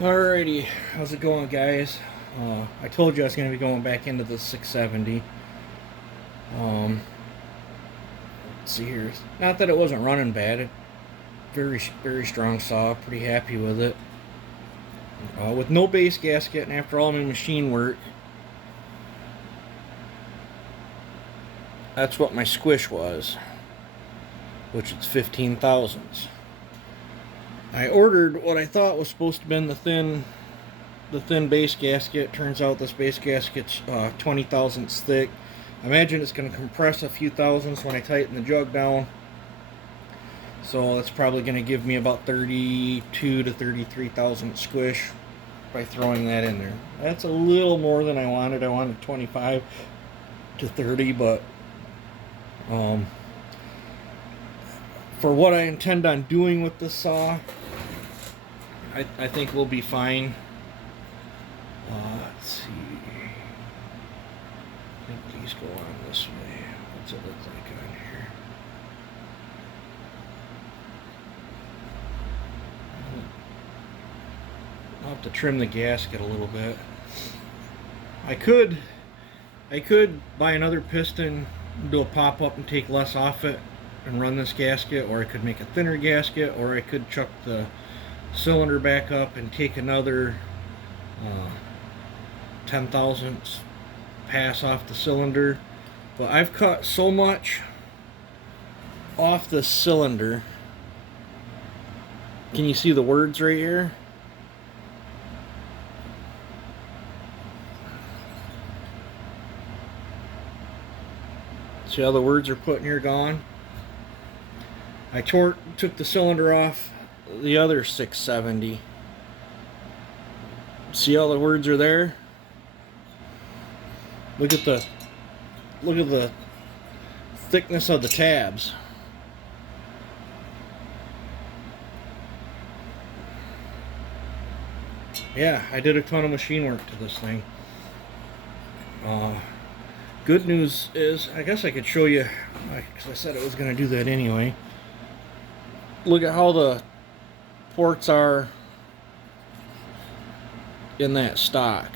Alrighty, how's it going, guys? I told you I was going to be going back into the 670. Um, let's see here. Not that it wasn't running bad. Very, very strong saw. Pretty happy with it. With no base gasket and after all my machine work, that's what my squish was, which is 15 thousandths. I ordered what I thought was supposed to be the thin base gasket. Turns out this base gasket's 20 thousandths thick. I imagine it's going to compress a few thousandths when I tighten the jug down. So that's probably going to give me about 32 to 33 thousandths squish by throwing that in there. That's a little more than I wanted. I wanted 25 to 30, but for what I intend on doing with this saw, I think we'll be fine. Let's see. I think these go on this way. What's it look like on here? I'll have to trim the gasket a little bit. I could buy another piston, do a pop-up and take less off it and run this gasket, or I could make a thinner gasket, or I could chuck the cylinder back up and take another 10 thousandths pass off the cylinder. But I've cut so much off the cylinder. Can you see the words right here? See how the words are put in here gone? I took the cylinder off the other 670. See how the words are there? Look at the thickness of the tabs. Yeah, I did a ton of machine work to this thing. Good news is, I guess I could show you, because I said I was going to do that anyway. Look at how the ports are in that stock.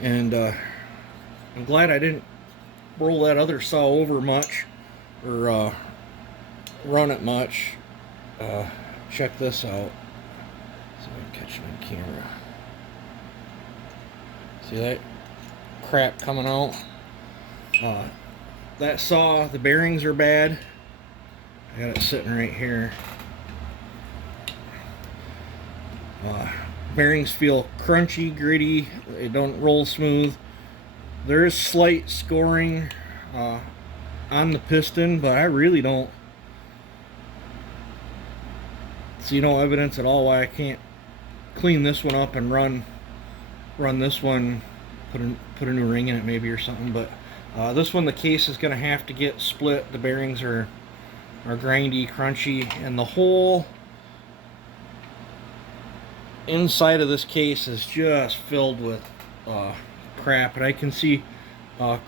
And I'm glad I didn't roll that other saw over much, or run it much. Check this out. See if I can catch it on camera. See that crap coming out? That saw, the bearings are bad. I got it sitting right here. Bearings feel crunchy, gritty. They don't roll smooth. There is slight scoring on the piston, but I really don't see no evidence at all why I can't clean this one up and run this one, put a new ring in it maybe or something. But this one, the case is going to have to get split. The bearings are grindy, crunchy, and the whole inside of this case is just filled with crap, and I can see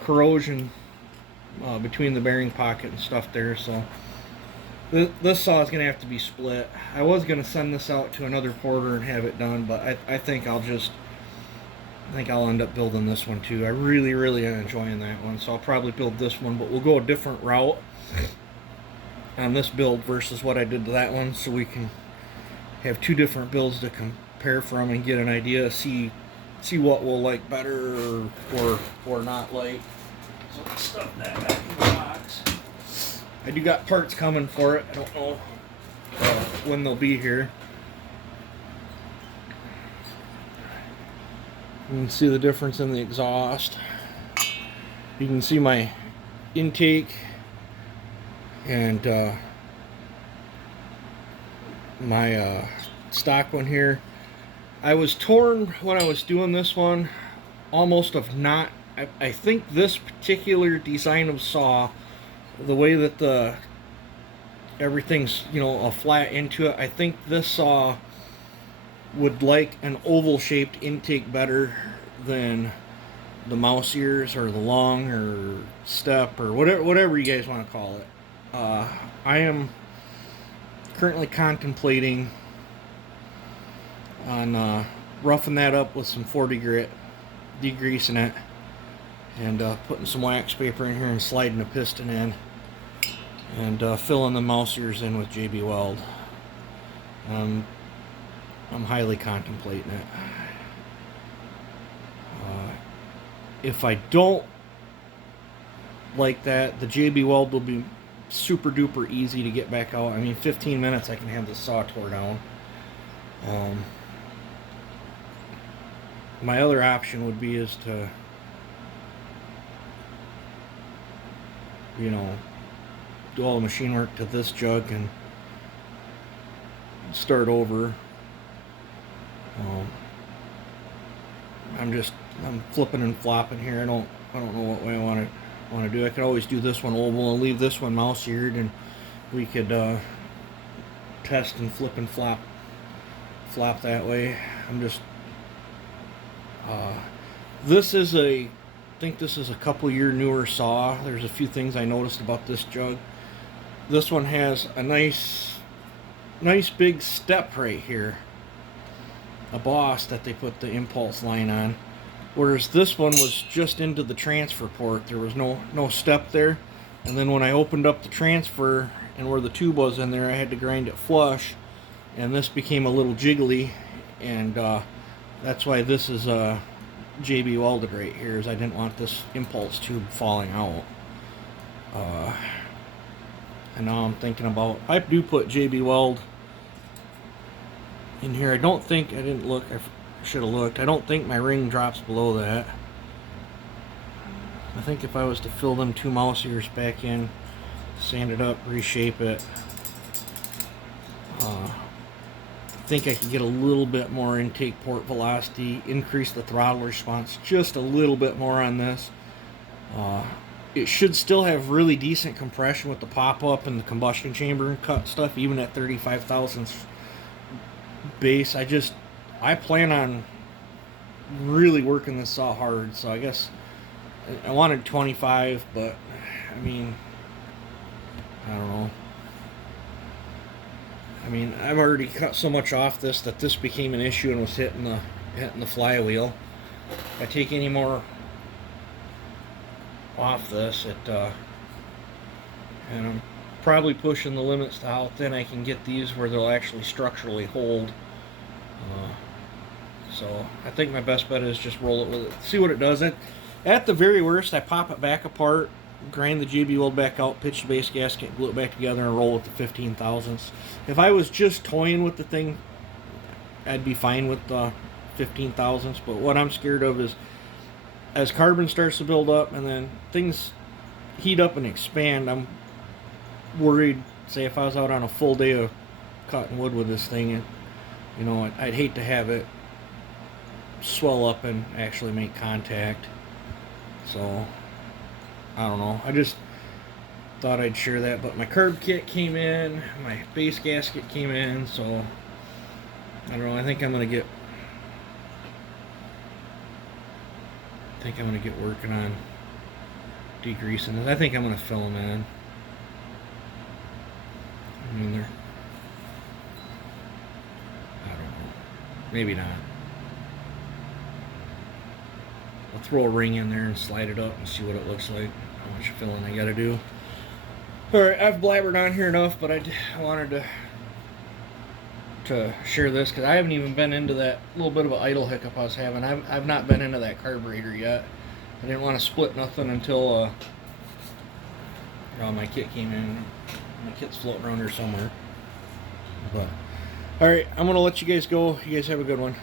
corrosion between the bearing pocket and stuff there. So this saw is going to have to be split. I was going to send this out to another porter and have it done, but I think I'll end up building this one too. I really am enjoying that one, so I'll probably build this one, but we'll go a different route on this build versus what I did to that one, so we can have two different builds to compare from and get an idea, see what we'll like better or not like. So let's stuff that back in the box. I do got parts coming for it. I don't know when they'll be here. You can see the difference in the exhaust. You can see my intake and my stock one here. I was torn when I was doing this one, almost of not. I think this particular design of saw, the way that everything's a flat into it, I think this saw would like an oval shaped intake better than the mouse ears or the long or step or whatever you guys want to call it. I am currently contemplating on roughing that up with some 40 grit, degreasing it, and putting some wax paper in here and sliding the piston in, and filling the mouse ears in with JB Weld. I'm highly contemplating it. If I don't like that, the JB Weld will be super duper easy to get back out. I mean, 15 minutes I can have this saw tore down. My other option would be is to, you know, do all the machine work to this jug and start over. I'm flipping and flopping here. I don't know what way I want to do. I could always do this one oval and leave this one mouse eared, and we could test and flip and flop that way. I'm just this is I think this is a couple year newer saw. There's a few things I noticed about this jug. This one has a nice big step right here, a boss that they put the impulse line on, whereas this one was just into the transfer port. There was no step there, and then when I opened up the transfer and where the tube was in there, I had to grind it flush, and this became a little jiggly, and that's why this is JB welded right here, is I didn't want this impulse tube falling out. And now I'm thinking about, I do put JB Weld in here. I didn't look, I should have looked. I don't think my ring drops below that. I think if I was to fill them 2 mouse ears back in, sand it up, reshape it, I think I could get a little bit more intake port velocity, increase the throttle response just a little bit more on this. It should still have really decent compression with the pop-up and the combustion chamber and cut stuff, even at 35 thousandths base. I plan on really working this saw hard, so I guess I wanted 25, but I mean, I don't know. I mean, I've already cut so much off this that this became an issue and was hitting the flywheel. If I take any more off this, and I'm probably pushing the limits to how thin I can get these where they'll actually structurally hold. So I think my best bet is just roll it with it, see what it does. At the very worst, I pop it back apart, grind the JB Weld back out, pitch the base gasket, glue it back together, and roll with the 15 thousandths. If I was just toying with the thing, I'd be fine with the 15 thousandths. But what I'm scared of is, as carbon starts to build up and then things heat up and expand, I'm worried, say if I was out on a full day of cutting wood with this thing, and you know, I'd hate to have it swell up and actually make contact. So I don't know, I just thought I'd share that. But my carb kit came in, my base gasket came in, so I don't know, I think I'm gonna get working on degreasing this. I think I'm gonna fill them in. I mean, I don't know, maybe not. I'll throw a ring in there and slide it up and see what it looks like, how much filling I gotta do. Alright, I've blabbered on here enough, but I wanted to share this because I haven't even been into that little bit of an idle hiccup I was having. I've not been into that carburetor yet. I didn't want to split nothing until my kit came in. My kit's floating around here somewhere. But alright, I'm gonna let you guys go. You guys have a good one.